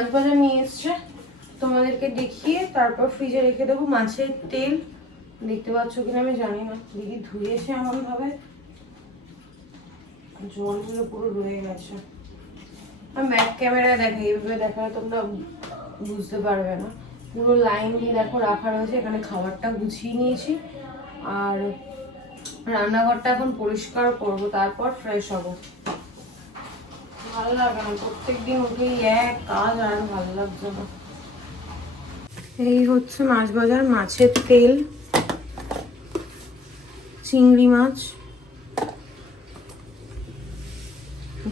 মাছ ভাজা নিয়ে এসছে, তোমাদেরকে দেখিয়ে তারপর ফ্রিজে রেখে দেবো। মাছের তেল দেখতে পাচ্ছ কিনা আমি জানি না, দিদি ধুয়েছে এমন ভাবে জলগুলো পুরো রয়ে গেছে। আর ব্যাক ক্যামেরায় দেখো, এইভাবে দেখালে তোমরা বুঝতে পারবে না। পুরো লাইন দিয়ে দেখো রাখা রয়েছে। এখানে খাবারটা গুছিয়ে নিয়েছি, আর রান্নাঘরটা এখন পরিষ্কার করব, তারপর ফ্রেশ হব। ভালো লাগে না, প্রত্যেকদিন উঠেই এক কাজ, আর ভালো লাগছে না। এই হচ্ছে মাছ ভাজার মাছের তেল, চিংড়ি মাছ,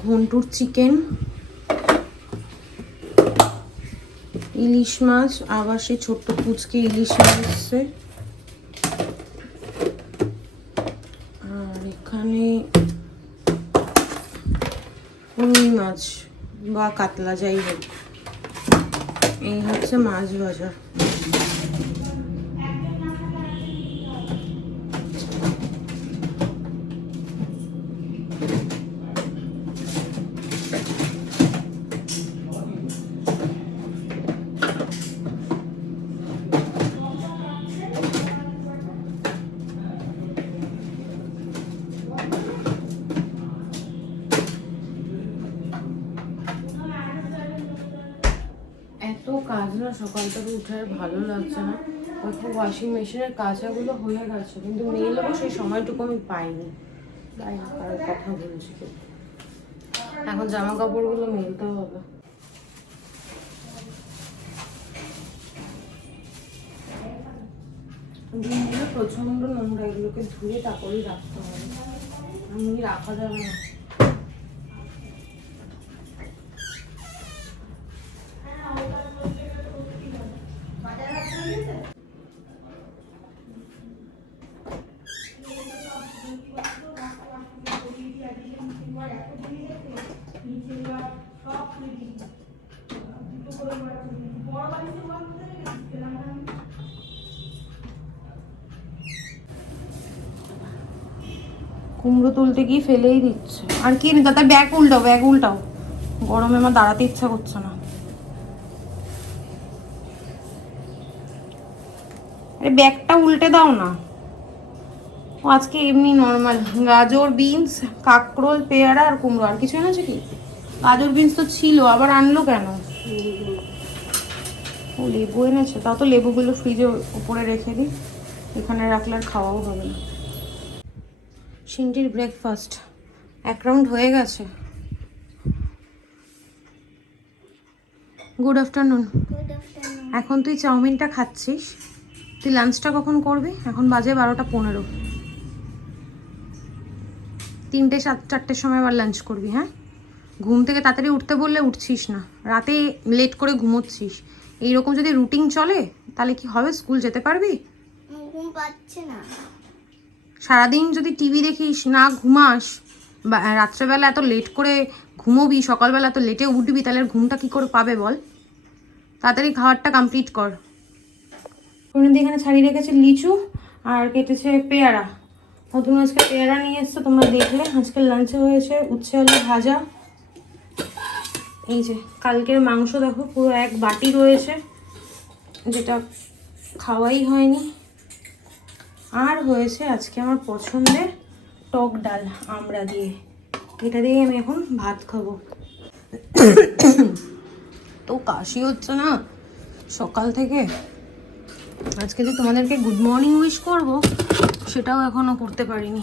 ঘন্টুর চিকেন, ইলিশ মাছ, আবার সেই ছোট্ট কুচকে ইলিশ মাছ এসছে, আর এখানে রুই মাছ বা কাতলা যাই হোক। এই হচ্ছে মাছ ভাজা। কাজ না, সকাল থেকে উঠে আর ভালো লাগছে না। এখন ওয়াশিং মেশিনের কাঁচাগুলো হয়ে গেছে, কিন্তু মেলবো সেই সময়টুকু আমি পাইনি। তাই আর কথা বলছি, এখন জামা কাপড়গুলো মেলতে হবে। দিনগুলো প্রচন্ড নোংরা, এগুলোকে ধুয়ে তারপরেই রাখতে হবে, এমনি রাখা যাবে না। কুমড়ো তুলতে গিয়ে ফেলেই দিচ্ছে। আর কি দাদা, ব্যাগ উল্টাও, ব্যাগ উল্টাও, গরমে আমার দাঁড়াতে ইচ্ছা করছে না। আরে ব্যাগটা উল্টে দাও না। ও আজকে এমনি নর্মাল গাজর, বিনস, কাঁকরোল, পেয়ারা আর কুমড়ো, আর কিছু এনেছে কি? গাজর বিনস তো ছিল, আবার আনলো কেন? ও লেবু এনেছে, তাও তো লেবুগুলো ফ্রিজে উপরে রেখে দিই, এখানে রাখলে আর খাওয়াও হবে না। সিন্টির ব্রেকফাস্ট 1 রাউন্ড হয়ে গেছে। Good afternoon. এখন তুই চাউমিনটা খাচ্ছিস, তুই লাঞ্চটা কখন করবি? এখন বাজে 12টা 15। 3-4টের সময় আবার লাঞ্চ করবি। হ্যাঁ, ঘুম থেকে তাড়াতাড়ি উঠতে বললে উঠছিস না, রাতে লেট করে ঘুমোচ্ছিস। এইরকম যদি রুটিন চলে তাহলে কি হবে? স্কুল যেতে পারবি? ঘুম পাচ্ছে না। সারাদিন যদি টিভি দেখিস, না ঘুমাস, বা রাত্রেবেলা এত লেট করে ঘুমোবি, সকালবেলা এত লেটে উঠবি, তাহলে ঘুমটা কি করে পাবে বল? তাড়াতাড়ি খাবারটা কমপ্লিট কর। পরিণতি এখানে ছাড়িয়ে রেখেছে লিচু, আর কেটেছে পেয়ারা। নতুন আজকে পেয়ারা নিয়ে এসছে, তোমরা দেখলে। আজকে লাঞ্চে হয়েছে উচ্ছে আলু ভাজা। এই যে কালকের মাংস দেখো, পুরো 1 বাটি রয়েছে, যেটা খাওয়াই হয়নি। আর হয়েছে আজকে আমার পছন্দের টক ডাল আমড়া দিয়ে, এটা দিয়ে আমি এখন ভাত খাবো। তো কাশি হচ্ছে না সকাল থেকে। আজকে যে তোমাদেরকে গুড মর্নিং উইশ করবো, সেটাও এখনো করতে পারিনি।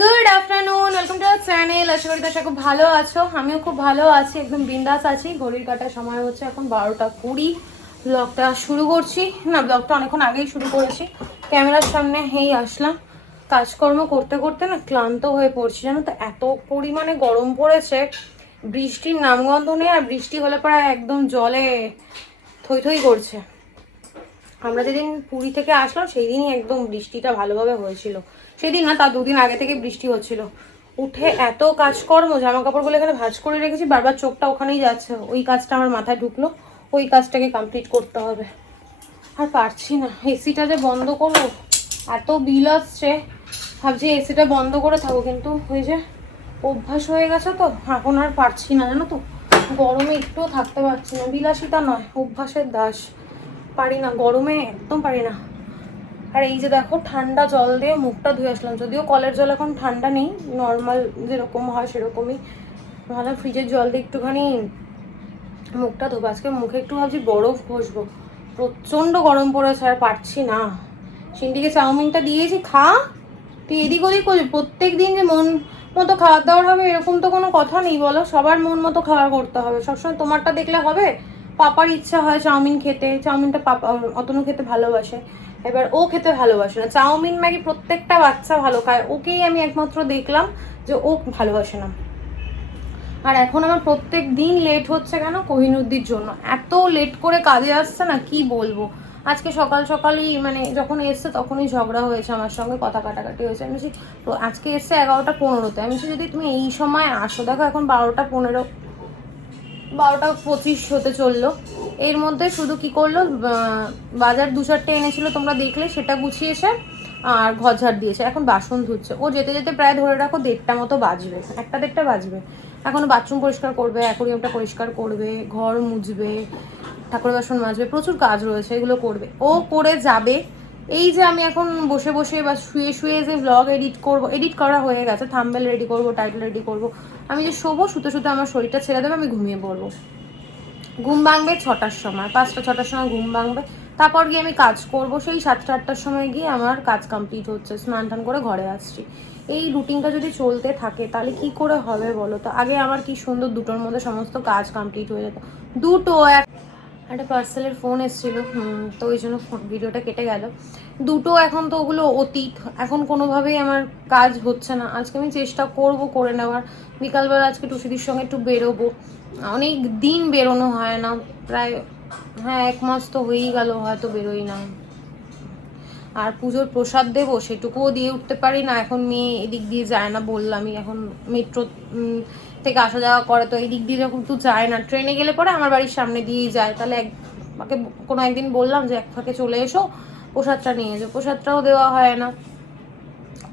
Good afternoon, welcome to our channel. আশা করি তোমরা খুব ভালো আছো, আমিও খুব ভালো আছি, একদম বিন্দাস আছি। ঘড়ির কাটার সময় হচ্ছে এখন 12টা 20। ব্লগটা শুরু করছি, না ব্লগটা অনেকক্ষণ আগেই শুরু করেছি। ক্যামেরার সামনে হেই আসলাম। কাজকর্ম করতে করতে না ক্লান্ত হয়ে পড়ছি, জানো তো, এত পরিমাণে গরম পড়েছে। বৃষ্টির নামগন্ধ নেই, আর বৃষ্টি হলে প্রায় একদম জলে থই থই করছে। আমরা যেদিন পুরী থেকে আসলাম সেই দিনই একদম বৃষ্টিটা ভালোভাবে হয়েছিল। সেদিন না, তার 2 দিন আগে থেকে বৃষ্টি হচ্ছিল। উঠে এত কাজকর্ম, জামা কাপড়গুলো এখানে ভাঁজ করে রেখেছি, বারবার চোখটা ওখানেই যাচ্ছে। ওই কাজটা আমার মাথায় ঢুকলো, ওই কাজটাকে কমপ্লিট করতে হবে। আর পারছি না, এসিটা যে বন্ধ করবো, এত বিল আসছে। ভাবছি এসিটা বন্ধ করে থাকবো, কিন্তু ওই যে অভ্যাস হয়ে গেছে তো, এখন আর পারছি না, জানো তো। গরমে একটুও থাকতে পারছি না, বিলাসিতা নয়, অভ্যাসের দাস, পারি না গরমে, একদম পারি না। আর এই যে দেখো ঠান্ডা জল দিয়ে মুখটা ধুয়ে আসলাম, যদিও কলের জল এখন ঠান্ডা নেই, নর্মাল যেরকম হয় সেরকমই। ভালো ফ্রিজের জল দিয়ে একটুখানি মুখটা ধোবো। আজকে মুখে একটু ভাবছি বরফ ঘষবো, প্রচণ্ড গরম পড়েছে আর পারছি না। সিন্ডিকে চাউমিনটা দিয়েছি, খা, তুই এদিক ওদিক করবি প্রত্যেক দিন, যে মন মতো খাবার দাবার হবে এরকম তো কোনো কথা নেই বলো, সবার মন মতো খাবার করতে হবে, সবসময় তোমারটা দেখলে হবে? পাপার ইচ্ছা হয় চাউমিন খেতে, চাউমিনটা পাপা অতনু খেতে ভালোবাসে, এবার ও খেতে ভালোবাসে না। চাউমিন ম্যাগি প্রত্যেকটা বাচ্চা ভালো খায়, ওকেই আমি একমাত্র দেখলাম যে ও ভালোবাসে না। আর এখন আমার প্রত্যেক দিন লেট হচ্ছে কেন? কোহিনুদ্দির জন্য এত লেট করে কাজে আসছে না, কি বলবো। আজকে সকাল সকালই মানে যখন এসছে তখনই ঝগড়া হয়েছে আমার সঙ্গে, কথা কাটাকাটি হয়েছে। আমি বলছি তো আজকে এসছে 11টা 15-তে, আমি বলছি যদি তুমি এই সময় আসো, দেখো এখন 12টা 15, 12টা 25 হতে চললো, এর মধ্যে শুধু কি করলো, বাজার 2-4টে এনেছিল তোমরা দেখলে, সেটা গুছিয়েছে আর ঘর ঝাড় দিয়েছে, এখন বাসন ধুচ্ছে। ও যেতে যেতে প্রায় ধরে রাখো 1:30 মতো বাজবে, 1টা 1:30 বাজবে। এখনো বাথরুম পরিষ্কার করবে, অ্যাকোরিয়ামটা পরিষ্কার করবে, ঘর মুছবে, ঠাকুর বাসন মাজবে, প্রচুর কাজ রয়েছে, এগুলো করবে, ও করে যাবে। এই যে আমি এখন বসে বসে বা শুয়ে শুয়ে যে ব্লগ এডিট করব, এডিট করা হয়ে গেছে, থাম্বনেল রেডি করব, টাইটেল রেডি করব, আমি যে শোবো, শুতে শুতে আমার শরীরটা ছেড়ে দেবে, আমি ঘুমিয়ে পড়বো। ঘুম ভাঙবে 6টার সময়, 5টা 6টার সময় ঘুম ভাঙবে, তারপর গিয়ে আমি কাজ করব, সেই 7টা 8টার সময় গিয়ে আমার কাজ কমপ্লিট হচ্ছে, স্নান টান করে ঘরে আসছি। এই রুটিনটা যদি চলতে থাকে তাহলে কি করে হবে বলো তো? আগে আমার কি সুন্দর 2টোর মধ্যে সমস্ত কাজ কমপ্লিট হয়ে যেত, 2টো। একটা পার্সেলের ফোন এসেছিল, তো ওই জন্য ভিডিওটা কেটে গেল। 2টো, এখন তো ওগুলো অতীত, এখন কোনোভাবেই আমার কাজ হচ্ছে না। আজকে আমি চেষ্টা করব করে নেওয়ার, বিকালবেলা আজকে টুসিদির সঙ্গে একটু বেরোবো, অনেক দিন বেরোনো হয় না, প্রায় 1 মাস তো হয়েই গেল হয়তো বেরোই না। আর পুজোর প্রসাদ দেবো, সেটুকুও দিয়ে উঠতে পারি না, এখন মেয়ে এদিক দিয়ে যায় না বললামই, এখন মেট্রো থেকে আসা যাওয়া করে, তো এই দিক দিয়ে যখন তো যায় না, ট্রেনে গেলে পরে আমার বাড়ির সামনে দিয়েই যায়, তাহলে আমাকে কোনো একদিন বললাম যে এক ফাঁকে চলে এসো, প্রসাদটা নিয়ে যাও, প্রসাদটাও দেওয়া হয় না,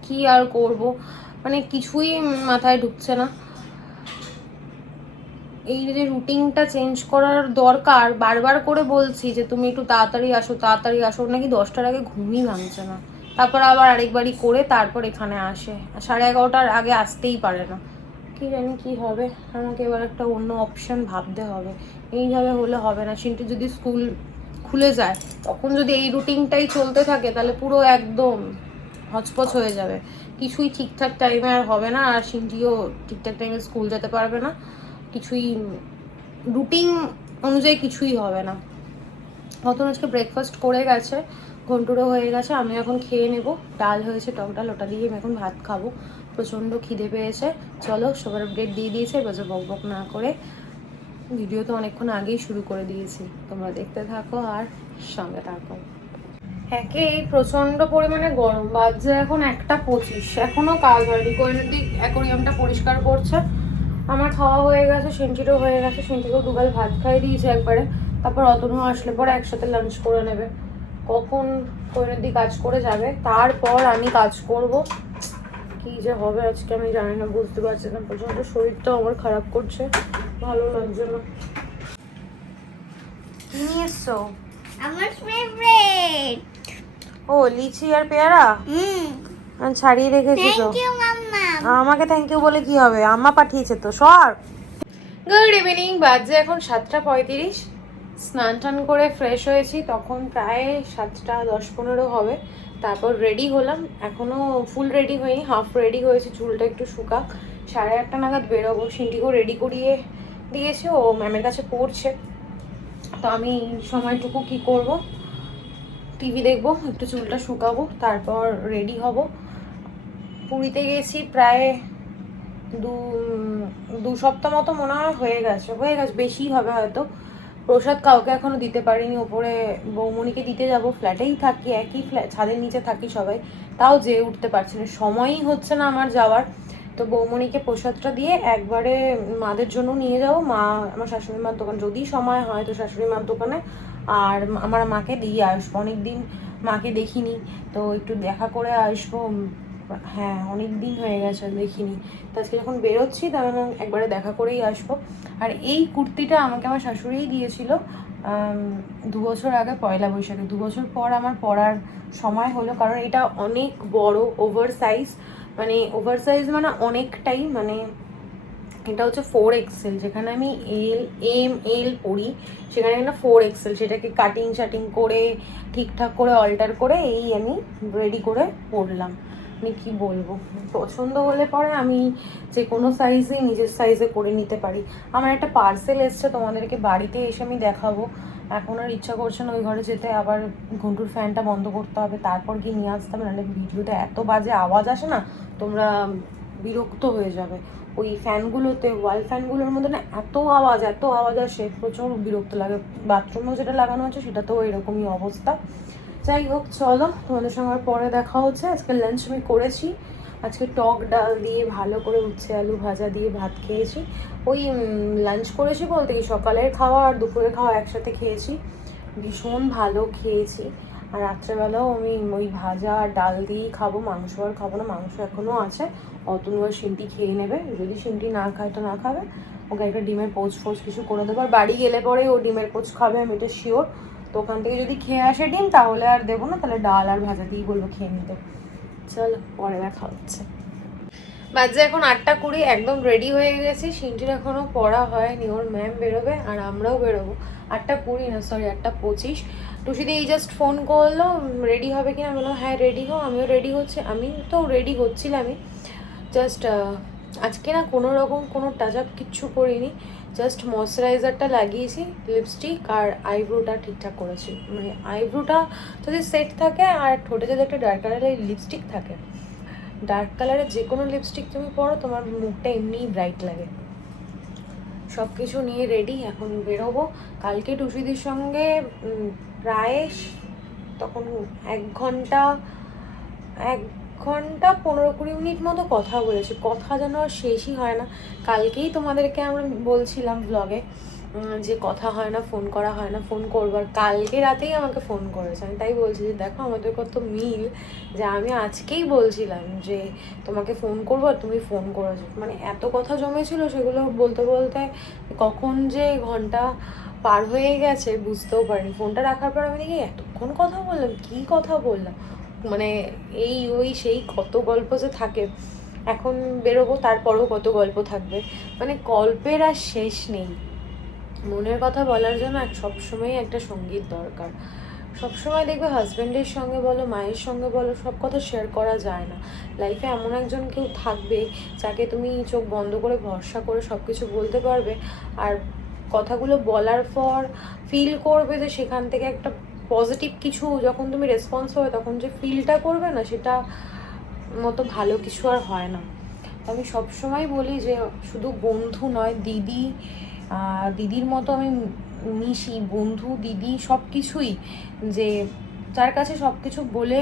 কি আর করব, মানে কিছুই মাথায় ঢুকছে না। এই যে রুটিনটা চেঞ্জ করার দরকার, বারবার করে বলছি যে তুমি একটু তাড়াতাড়ি আসো, তাড়াতাড়ি আসো, নাকি 10টার আগে ঘুমই ভাঙছে না, তারপর আবার আরেকবারই করে তারপর এখানে আসে, 11:30টার আগে আসতেই পারে না। কি জানি কি হবে, আমাকে এবার একটা অন্য অপশন ভাবতে হবে, এইভাবে হলে হবে না। সিন্টু যদি স্কুল খুলে যায় তখন যদি এই রুটিনটাই চলতে থাকে তাহলে পুরো একদম হচপচ হয়ে যাবে, কিছুই ঠিকঠাক টাইমে আর হবে না, আর সিন্টিও ঠিকঠাক টাইমে স্কুল যেতে পারবে না, কিছুই রুটিন অনুযায়ী কিছুই হবে না। মতন আজকে ব্রেকফাস্ট করে গেছে, ঘন্টুরও হয়ে গেছে, আমি এখন খেয়ে নেব। ডাল হয়েছে, টক ডাল, ওটা দিয়ে আমি এখন ভাত খাবো, প্রচণ্ড খিদে পেয়েছে। চলো, সবার আপডেট দিয়ে দিয়েছে, এবার বক বক না করে ভিডিও তো অনেকক্ষণ আগেই শুরু করে দিয়েছি, তোমরা দেখতে থাকো আর সঙ্গে থাকো। একে এই প্রচণ্ড পরিমাণে গরম, বাজছে এখন 1টা 25, এখনও কাজ হয়নি। কৈনদিক অ্যাকোরিয়ামটা পরিষ্কার করছে, আমার খাওয়া হয়ে গেছে, সেন্টিরও হয়ে গেছে, সেন্টিকেও দুগাল ভাত খাইয়ে দিয়েছে একবারে, তারপর অতনু আসলে পরে একসাথে লাঞ্চ করে নেবে। কখন কৈনদি কাজ করে যাবে, তারপর আমি কাজ করব। কি যে হবে আজকে আমি জানি না, বুঝতে পারছি না, প্রচণ্ড শরীরটাও আমার খারাপ করছে, ভালো লাগছে না। কি নিয়ে এসছো? আমার ফেভারিট। ও, লিচি আর পেয়ারা ছাড়িয়ে রেখেছি তো। থ্যাংক ইউ মাম্মা। আমাকে থ্যাংক ইউ বলে কি হবে, আম্মা পাঠিয়েছে তো, সর। গুড ইভিনিং, বাজে এখন 7টা 35, স্নান টান করে ফ্রেশ হয়েছি, তখন প্রায় 7টা 10-15 হবে, তারপর রেডি হলাম, এখনও ফুল রেডি হয়নি, হাফ রেডি হয়েছি, চুলটা একটু শুকাক, 8:30 নাগাদ বেরোবো। সিন্টিকেও রেডি করিয়ে দিয়েছে, ও ম্যামের কাছে পড়ছে, তো আমি সময়টুকু কি করব, টিভি দেখবো, একটু চুলটা শুকাবো, তারপর রেডি হব। পুরীতে গেছি প্রায় দু সপ্তাহ মতো মনে হয় হয়ে গেছে, বেশি হবে হয়তো। প্রসাদ কাউকে এখনো দিতে পারিনি, ওপরে বৌমণিকে দিতে যাব, ফ্ল্যাটেই থাকি, একই ফ্ল্যাট, ছাদের নিচে থাকি সবাই, তাও যেয়ে উঠতে পারছি না, সময়ই হচ্ছে না আমার যাওয়ার। তো বৌমণিকে প্রসাদটা দিয়ে একবারে মাদের জন্য নিয়ে যাবো, মা আমার শাশুড়ি মার দোকান, যদি সময় হয় তো শাশুড়ি মার দোকানে, আর আমার মাকে দিয়ে আসবো, অনেকদিন মাকে দেখিনি, তো একটু দেখা করে আসবো, হ্যাঁ অনেক দিন হয়ে গেছে দেখিনি, তো আজকে যখন বেরোচ্ছি তখন একবারে দেখা করেই আসবো। আর এই কুর্তিটা আমাকে আমার শাশুড়িই দিয়েছিল 2 বছর আগে পয়লা বৈশাখে। 2 বছর পর আমার পরার সময় হলো, কারণ এটা অনেক বড় ওভার সাইজ, মানে অনেকটাই, মানে এটা হচ্ছে 4XL, যেখানে আমি এল পরি সেখানে একটা 4XL, সেটাকে কাটিং শাটিং করে ঠিকঠাক করে অল্টার করে এই আমি রেডি করে পরলাম। মানে কী বলবো, পছন্দ হলে পরে আমি যে কোনো সাইজেই নিজের সাইজে করে নিতে পারি। আমার একটা পার্সেল এসছে, তোমাদেরকে বাড়িতে এসে আমি দেখাবো। এখন আর ইচ্ছা করছে না ওই ঘরে যেতে, আবার ঘন্টুর ফ্যানটা বন্ধ করতে হবে, তারপর গিয়ে নিয়ে আসতে হবে, নাহলে ভিডিওতে এত বাজে আওয়াজ আসে না, তোমরা বিরক্ত হয়ে যাবে। ওই ফ্যানগুলোতে, ওয়াল ফ্যানগুলোর মধ্যে না এত আওয়াজ আসে, প্রচুর বিরক্ত লাগে। বাথরুমেও যেটা লাগানো হচ্ছে সেটাতেও এরকমই অবস্থা। যাই হোক, চলো তোমাদের সঙ্গে আর পরে দেখা হচ্ছে। আজকে লাঞ্চ আমি করেছি, আজকে টক ডাল দিয়ে ভালো করে উচ্ছে আলু ভাজা দিয়ে ভাত খেয়েছি। ওই লাঞ্চ করেছি বলতে কি, সকালের খাওয়া আর দুপুরের খাওয়া একসাথে খেয়েছি, ভীষণ ভালো খেয়েছি। আর রাত্রেবেলাও আমি ওই ভাজা আর ডাল দিয়েই খাবো, মাংস আর খাবো না, মাংস এখনও আছে। অতনু আর সিন্টি খেয়ে নেবে, যদি সিন্টি না খায় তো না খাবে, ওকে একটা ডিমের পোচ কিছু করে দেবো। আর বাড়ি গেলে পরে ও ডিমের পোচ খাবে, আমি এটা শিওর। তো ওখান থেকে যদি খেয়ে আসে ডিম তাহলে আর দেবো না, তাহলে ডাল আর ভাজা দিয়েই বলবো খেয়ে নিতে। চলো পরে দেখা হচ্ছে। বাজে এখন 8:20, একদম রেডি হয়ে গেছি। সিন্টির এখনও পড়া হয়নি, ওর ম্যাম বেরোবে আর আমরাও বেরোবো। 8:20 না, সরি 8:25। টুসিদি এই জাস্ট ফোন করলো রেডি হবে কিনা, আমি বললাম হ্যাঁ রেডি হো। আমিও রেডি হচ্ছি, আমি তো রেডি হচ্ছিলামই। জাস্ট আজকে না কোনো রকম কোনো টাচ আপ কিচ্ছু করিনি, জাস্ট ময়শ্চারাইজারটা লাগিয়েছি, লিপস্টিক আর আইব্রোটা ঠিকঠাক করেছি। মানে আইব্রোটা যদি সেট থাকে আর ঠোঁটে যদি একটা ডার্ক কালারের লিপস্টিক থাকে, ডার্ক কালারের যে কোনো লিপস্টিক তুমি পরো তোমার মুখটা এমনিই ব্রাইট লাগে। সব কিছু নিয়ে রেডি, এখন বেরোবো। কালকে টুসিদির সঙ্গে প্রায় তখন 1 ঘন্টা 15-20 মিনিট মতো কথা বলেছি, কথা যেন আর শেষই হয় না। কালকেই তোমাদেরকে আমরা বলছিলাম ব্লগে যে কথা হয় না, ফোন করা হয় না, ফোন করবো। আর কালকে রাতেই আমাকে ফোন করেছে, আমি তাই বলছি যে দেখো আমাদের কত মিল, যে আমি আজকেই বলছিলাম যে তোমাকে ফোন করবো আর তুমি ফোন করেছো। মানে এত কথা জমেছিল, সেগুলো বলতে বলতে কখন যে ঘন্টা পার হয়ে গেছে বুঝতেও পারিনি। ফোনটা রাখার পর আমি দেখি এতক্ষণ কথা বললাম, কী কথা বললাম, মানে এই ওই সেই কত গল্প যে থাকে। এখন বেরোবো, তারপরেও কত গল্প থাকবে, মানে গল্পের আর শেষ নেই। মনের কথা বলার জন্য সবসময় একটা সঙ্গীত দরকার। সবসময় দেখবে হাজব্যান্ডের সঙ্গে বলো, মায়ের সঙ্গে বলো, সব কথা শেয়ার করা যায় না। লাইফে এমন একজন কেউ থাকবে যাকে তুমি চোখ বন্ধ করে ভরসা করে সব কিছু বলতে পারবে, আর কথাগুলো বলার পর ফিল করবে যে সেখান থেকে একটা পজিটিভ কিছু যখন তুমি রেসপন্স হবে, তখন যে ফিলটা করবে না, সেটা মতো ভালো কিছু আর হয় না। আমি সবসময় বলি যে শুধু বন্ধু নয়, দিদির মতো আমি মিশি, বন্ধু দিদি সব কিছুই, যে যার কাছে সব কিছু বলে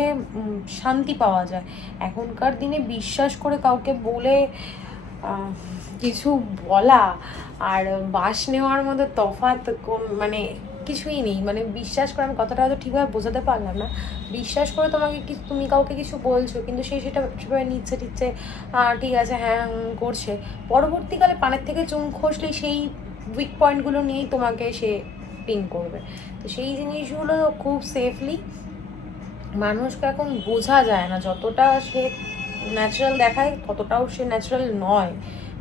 শান্তি পাওয়া যায়। এখনকার দিনে বিশ্বাস করে কাউকে বলে কিছু বলা আর বাস নেওয়ার মতো তফাৎ মানে কিছুই নেই। মানে বিশ্বাস করে, আমি কথাটা হয়তো ঠিকভাবে বোঝাতে পারলাম না, বিশ্বাস করে তুমি কাউকে কিছু বলছো, কিন্তু সেটা সেভাবে নিচ্ছে টিচ্ছে, ঠিক আছে হ্যাঁ করছে, পরবর্তীকালে পানের থেকে চুন খসলেই সেই উইক পয়েন্টগুলো নিয়েই তোমাকে সে পিন করবে। তো সেই জিনিসগুলো খুব সেফলি মানুষকে এখন বোঝা যায় না, যতটা সে ন্যাচারাল দেখায় ততটাও সে ন্যাচারাল নয়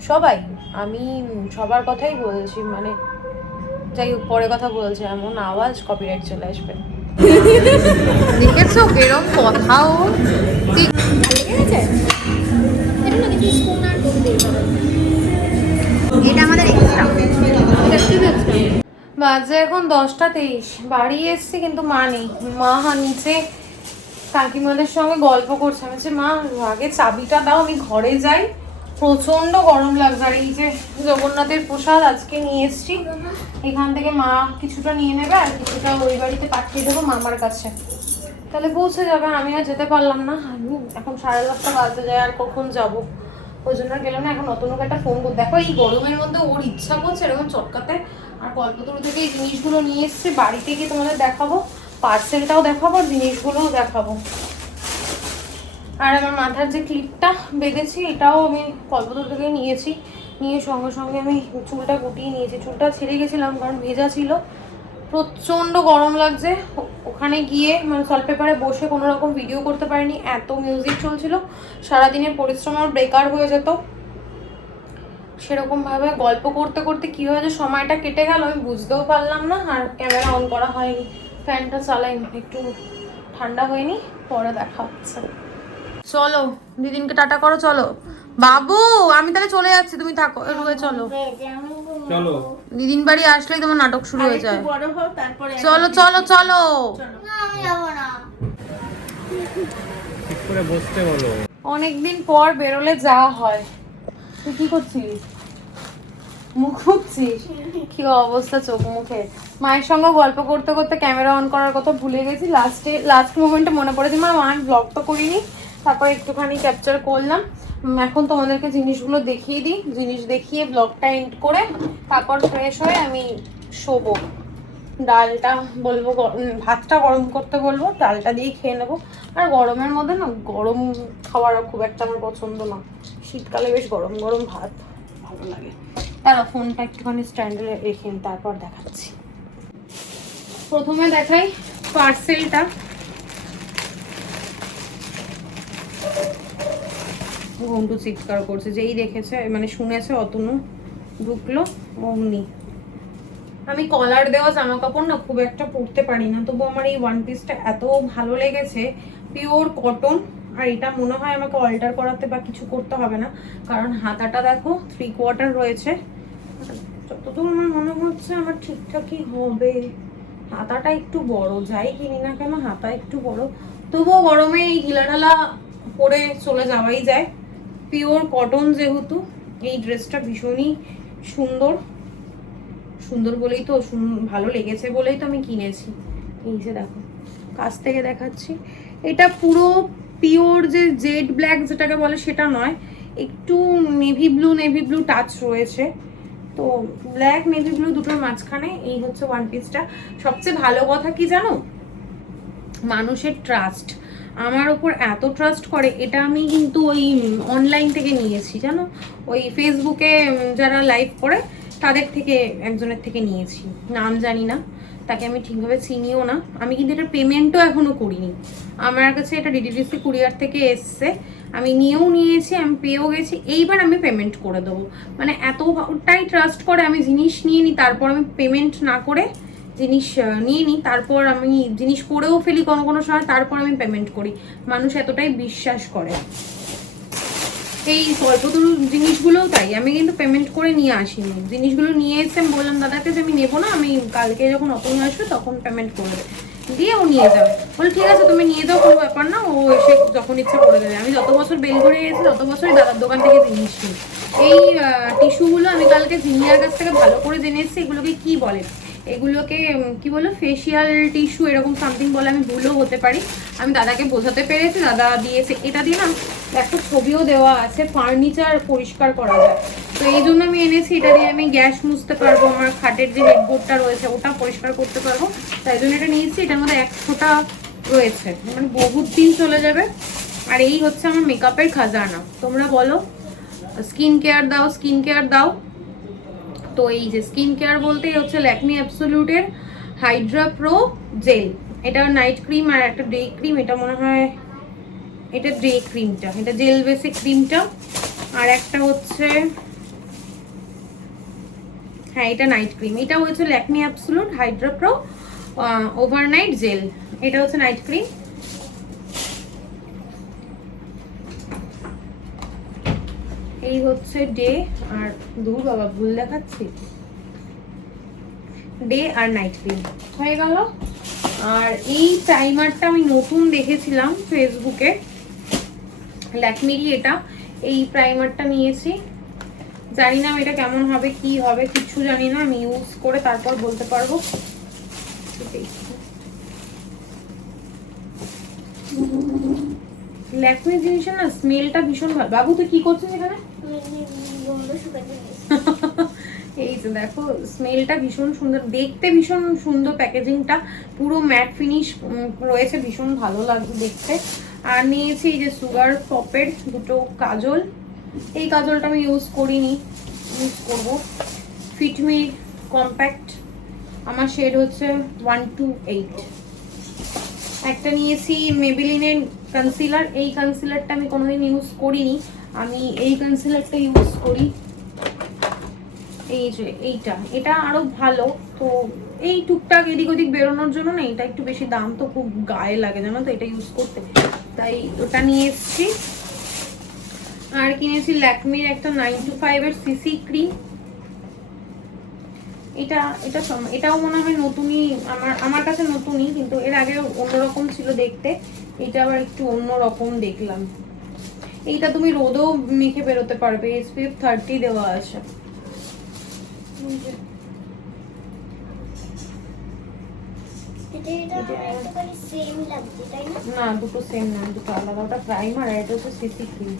সবাই। আমি সবার কথাই বলছি, মানে যাই হোক পরে কথা বলছে, এমন আওয়াজ কপিরাইট চলে আসবে। দেখেছো এরকম কথাও বাজে এখন 10:23, বাড়ি এসছি কিন্তু মা নেই। মা নিচে কাকিমাদের সঙ্গে গল্প করছে। আমি বলছি মা আগে চাবিটা দাও, আমি ঘরে যাই, প্রচন্ড গরম লাগছে। আর এই যে জগন্নাথের প্রসাদ আজকে নিয়ে এসছি, এখান থেকে মা কিছুটা নিয়ে নেবে আর কিছুটা ওই বাড়িতে পাঠিয়ে দেবো মামার কাছে, তাহলে পৌঁছে যাবে। আমি আর যেতে পারলাম না, আমি এখন 10:30 বাজতে যায়, আর কখন যাবো, ওই জন্য গেলাম না। এখন নতুনকে একটা ফোন করতে, দেখো এই গরমের মধ্যে ওর ইচ্ছা করছে এরকম চটকাতে। আর কল্পতরু থেকে এই জিনিসগুলো নিয়ে এসছি, বাড়িতে গিয়ে তোমাদের দেখাবো, পার্সেলটাও দেখাবো আর জিনিসগুলোও দেখাবো। আর আমার মাথার যে ক্লিপটা বেঁধেছি এটাও আমি কল্পতরু থেকে নিয়েছি, নিয়ে সঙ্গে সঙ্গে আমি চুলটা গুটিয়ে নিয়েছি। চুলটা ছেড়ে গেছিলাম কারণ ভেজা ছিল, প্রচণ্ড গরম লাগছে। ওখানে গিয়ে মানে সলপেপারে বসে কোনো রকম ভিডিও করতে পারিনি, এত মিউজিক চলছিল। সারাদিনের পরিশ্রম আমার বেকার হয়ে যেত। সেরকমভাবে গল্প করতে করতে কীভাবে যে সময়টা কেটে গেল আমি বুঝতেও পারলাম না। আর ক্যামেরা অন করা হয়নি, ফ্যানটা চালাই একটু ঠান্ডা হয়নি, পরে দেখা হচ্ছে। চলো দিদিনকে টাটা করো। চলো বাবু, আমি তাহলে চলে যাচ্ছি, তুমি থাকো রুয়ে। চলো চলো। দিদিন বাড়ি আসলেই তোমার নাটক শুরু হয়ে যায়। বড় হও তারপরে চলো চলো চলো। না আমি যাবো না। ঠিক করে বসতে বলো। অনেকদিন পর বেরোলে যাওয়া হয়। তুই কি করছিস? মুখ খুঁজছিস? কি অবস্থা চোখ মুখে। মায়ের সঙ্গে গল্প করতে করতে ক্যামেরা অন করার কথা ভুলে গেছি। লাস্ট মোমেন্টে মনে পড়েছে মা আমি ব্লগ তো করিনি, তারপর একটুখানি ক্যাপচার করলাম। এখন তোমাদেরকে জিনিসগুলো দেখিয়ে দিই, জিনিস দেখিয়ে ব্লগটা এন্ড করে তারপর ফ্রেশ হয়ে আমি শোবো। ডালটা বলবো ভাতটা গরম করতে বলবো, ডালটা দিয়ে খেয়ে নেবো। আর গরমের মধ্যে না গরম খাওয়ার খুব একটা আমার পছন্দ না, শীতকালে বেশ গরম গরম ভাত ভালো লাগে। তারা ফোনটা একটুখানি স্ট্যান্ডে রেখে তারপর দেখাচ্ছি। প্রথমে দেখাই পার্সেলটা। ঘন্টু চিৎকার করছে, যেই দেখেছে মানে শুনেছে অতনু ঢুকলো অমনি। আমি কলার দেওয়া জামা কাপড় না খুব একটা পরতে পারি না, তবু আমার এই ওয়ান পিসটা এত ভালো লেগেছে, পিওর কটন। আর এটা মনে হয় আমাকে অল্টার করাতে বা কিছু করতে হবে না, কারণ হাতাটা দেখো 3/4 রয়েছে। যতদূর আমার মনে হচ্ছে আমার ঠিকঠাকই হবে। হাতাটা একটু বড়, যাই কিনি না কেন হাতা একটু বড়, তবুও গরমে এই ঢিলাঢালা পরে চলে যাওয়াই যায়। পিওর কটন যেহেতু এই ড্রেসটা ভীষণই সুন্দর। সুন্দর বলেই তো ভালো লেগেছে বলেই তো আমি কিনেছি। এই যে দেখো কাছ থেকে দেখাচ্ছি, এটা পুরো পিওর যে জেড ব্ল্যাক যেটাকে বলে সেটা নয়, একটু নেভি ব্লু টাচ রয়েছে। তো ব্ল্যাক নেভি ব্লু দুটোর মাঝখানে এই হচ্ছে ওয়ান পিসটা। সবচেয়ে ভালো কথা কি জানো, মানুষের ট্রাস্ট আমার ওপর এত ট্রাস্ট করে। এটা আমি কিন্তু ওই অনলাইন থেকে নিয়েছি জানো, ওই ফেসবুকে যারা লাইভ করে তাদের থেকে একজনের থেকে নিয়েছি, নাম জানি না, তাকে আমি ঠিকভাবে চিনিও না। আমি কিন্তু এটা পেমেন্টও এখনো করিনি, আমার কাছে এটা ডিটিডিসি কুরিয়ার থেকে এসছে, আমি নিয়েও নিয়েছি, আমি পেয়েও গেছি। এইবার আমি পেমেন্ট করে দেবো, মানে এতটাই ট্রাস্ট করে। আমি জিনিস নিয়ে নিই, তারপর আমি পেমেন্ট না করে জিনিস নিয়ে নিই, তারপর আমি জিনিস করেও ফেলি কোনো কোনো সময়, তারপর আমি পেমেন্ট করি। মানুষ এতটাই বিশ্বাস করে। এই কল্পতরু জিনিসগুলোও তাই, আমি কিন্তু পেমেন্ট করে নিয়ে আসিনি। জিনিসগুলো নিয়ে এসে আমি বললাম দাদাকে যে আমি নেবো না, আমি কালকে যখন অতনু আসবে তখন পেমেন্ট করে দেবে, দিয়ে ও নিয়ে যাবে। বলে ঠিক আছে তুমি নিয়ে যাও, কোনো ব্যাপার না, ও এসে যখন ইচ্ছা করে দেবে। আমি যত বছর বেলঘরে গেছি তত বছরই দাদার দোকান থেকে জিনিস কিনি। এই টিস্যুগুলো আমি কালকে জিনিয়ার কাছ থেকে ভালো করে জেনে এসেছি এগুলোকে কি বলে। এগুলোকে কি বলো, ফেসিয়াল টিস্যু এরকম সামথিং বলে, আমি ভুলও হতে পারি। আমি দাদাকে বোঝাতে পেরেছি, দাদা দিয়েছে। এটা দিয়ে না একটা ছবিও দেওয়া আছে, ফার্নিচার পরিষ্কার করা যায়, তো এই জন্য আমি এনেছি। এটা দিয়ে আমি গ্যাস মুছতে পারবো, আমার খাটের যে হেডবোর্ডটা রয়েছে ওটা পরিষ্কার করতে পারবো, তাই জন্য এটা নিয়েছি। এটার মধ্যে 100টা রয়েছে, মানে বহুত দিন চলে যাবে। আর এই হচ্ছে আমার মেকআপের খাজানা। তোমরা বলো স্কিন কেয়ার দাও, স্কিন কেয়ার দাও, তো এই যে স্কিন কেয়ার বলতে হচ্ছে ল্যাকমি অ্যাবসোলিউটের হাইড্রা প্রো জেল। এটা নাইট ক্রিম আর একটা ডে ক্রিম, এটা মনে হয় এটা ডে ক্রিমটা, এটা জেল বেসিক ক্রিমটা। আর একটা হচ্ছে হ্যাঁ এটা নাইট ক্রিম, এটা হচ্ছে Lakme absolute hydra pro overnight gel, এটা হচ্ছে নাইট ক্রিম। এই হচ্ছে ডে আর দূর বাবা ভুল দেখাচ্ছি, ডে আর নাইট ক্রিম হয়ে গেল। আর এই প্রাইমারটা আমি নতুন দেখেছিলাম ফেসবুকে, ল্যাকমিরই এটা, এই প্রাইমারটা নিয়েছি। জানি না এটা কেমন হবে কি হবে কিছু জানি না, আমি ইউজ করে তারপর বলতে পারবো। ল্যাকমির জিনিসের না স্মেলটা ভীষণ ভালো। বাবু তুই কি করছিস এখানে? এই যে দেখো স্মেলটা ভীষণ সুন্দর, দেখতে ভীষণ সুন্দর, প্যাকেজিংটা পুরো ম্যাট ফিনিশ রয়েছে, ভীষণ ভালো লাগছে দেখতে। আর নিয়েছি এই যে সুগার পপের দুটো কাজল, এই কাজলটা আমি ইউজ করিনি, ইউজ করব। ফিটমি কম্প্যাক্ট, আমার শেড হচ্ছে 128। একটা নিয়েছি মেবেলিনের কনসিলার, এই কনসিলারটা আমি কোনোদিন ইউজ করিনি, আমি এই কনসিলারটা ইউজ করি। এই যে এইটা, এটা আরো ভালো, তো এই টুকটাক এদিক ওদিক বেরোনোর জন্য না, এটা একটু বেশি দাম, তো খুব গায়ে লাগে জানো তো এটা ইউজ করতে, তাই ওটা নিয়ে এসেছি। আর কিনেছি ল্যাকমির একটা 925 এর সিসি ক্রিম, এটাও মনে হয় নতুনই, আমার কাছে নতুনই, কিন্তু এর আগে অন্যরকম ছিল দেখতে, এটা আবার একটু অন্যরকম দেখলাম। এইটা তুমি রোদেও মেখে বেরোতে পারবে, SPF 30 দেওয়া আছে। না, দুটো সেম না, দুটো আলাদা, ওটা প্রাইমার আর এটা হচ্ছে সিসি ক্রিম।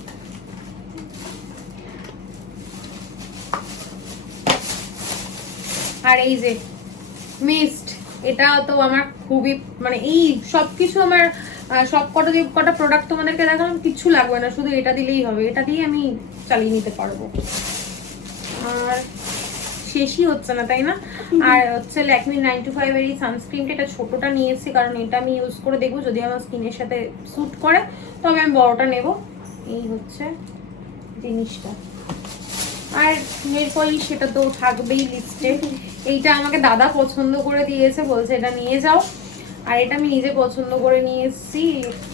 আর এই যে মিস্ট, এটা তো আমার খুবই মানে এই সবকিছু আমার সব কটা প্রোডাক্ট তোমাদেরকে দেখালাম, কিছু লাগবে না, শুধু এটা দিলেই হবে, এটা দিয়ে আমি চালিয়ে নিতে পারবো। আর শেষই হচ্ছে না, তাই না? আর হচ্ছে ল্যাকমি 925 এর এই সানস্ক্রিনটা, এটা ছোটটা নিয়েছি কারণ এটা আমি ইউজ করে দেখবো, যদি আমার স্কিনের সাথে স্যুট করে তবে আমি বড়টা নেব। এই হচ্ছে জিনিসটা। আর নেল পলিশ সেটা তো থাকবেই লিস্টে, এইটা আমাকে দাদা পছন্দ করে দিয়েছে, বলছে এটা নিয়ে যাও, আর এটা আমি নিজে পছন্দ করে নিয়ে এসেছি,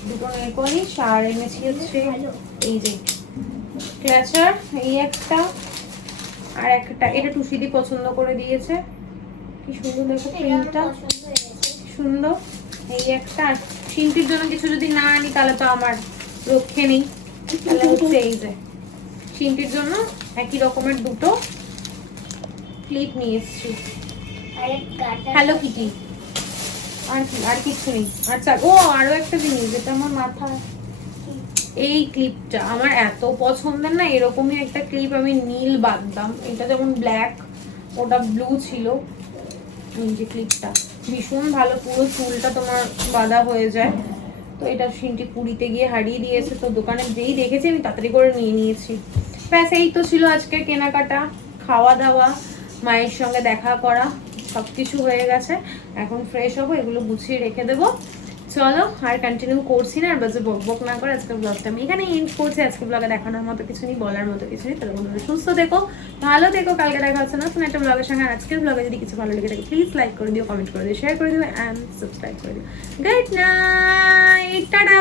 দুটো নেল পলিশ। আর এনেছি হচ্ছে এই যে ক্ল্যাচার, এই একটা, আর একটা এটা টুসিদি পছন্দ করে দিয়েছে, কি সুন্দর দেখো প্রিন্টটা, সুন্দর। এই একটা, আর শিন্তির জন্য কিছু যদি না আনি তাহলে তো আমার রক্ষে নেই, তাহলে হচ্ছে এই যে শিন্তির জন্য একই রকমের দুটো ক্লিপ নিয়ে এসেছি, হ্যালো কিটি। আর কি, আর কিছু নেই। আচ্ছা, ও আরো একটা জিনিস যেটা আমার মাথায়, এই ক্লিপটা আমার এত পছন্দের না, এরকমই একটা ক্লিপ আমি নীল বাঁধতাম, এটা যেমন ব্ল্যাক ওটা ব্লু ছিল, এই যে ক্লিপটা ভীষণ ভালো, পুরো চুলটা তোমার বাঁধা হয়ে যায়। তো এটা সিনটি পুরীতে গিয়ে হারিয়ে দিয়েছে, তো দোকানে যেই দেখেছি আমি তাড়াতাড়ি করে নিয়ে নিয়েছি। ব্যাস এই তো ছিল আজকের কেনাকাটা, খাওয়া দাওয়া, মায়ের সঙ্গে দেখা করা, সব কিছু হয়ে গেছে। এখন ফ্রেশ হবো, এগুলো গুছিয়ে রেখে দেবো। চলো আর কন্টিনিউ করছি না, আর বাজে বক বক না করে আজকের ব্লগটা আমি এখানে এন্ড করছি। আজকে ব্লগে দেখানোর মতো কিছু নেই, বলার মতো কিছু নেই, তাহলে বন্ধুরা সুস্থ থেকো, ভালো থেকো, কালকে দেখা হচ্ছে নতুন একটা ব্লগের সঙ্গে। আর আজকের ব্লগে যদি কিছু ভালো লেগে থাকে প্লিজ লাইক করে দিও, কমেন্ট করে দিও, শেয়ার করে দিও অ্যান্ড সাবস্ক্রাইব করে দিও। Good night, tata.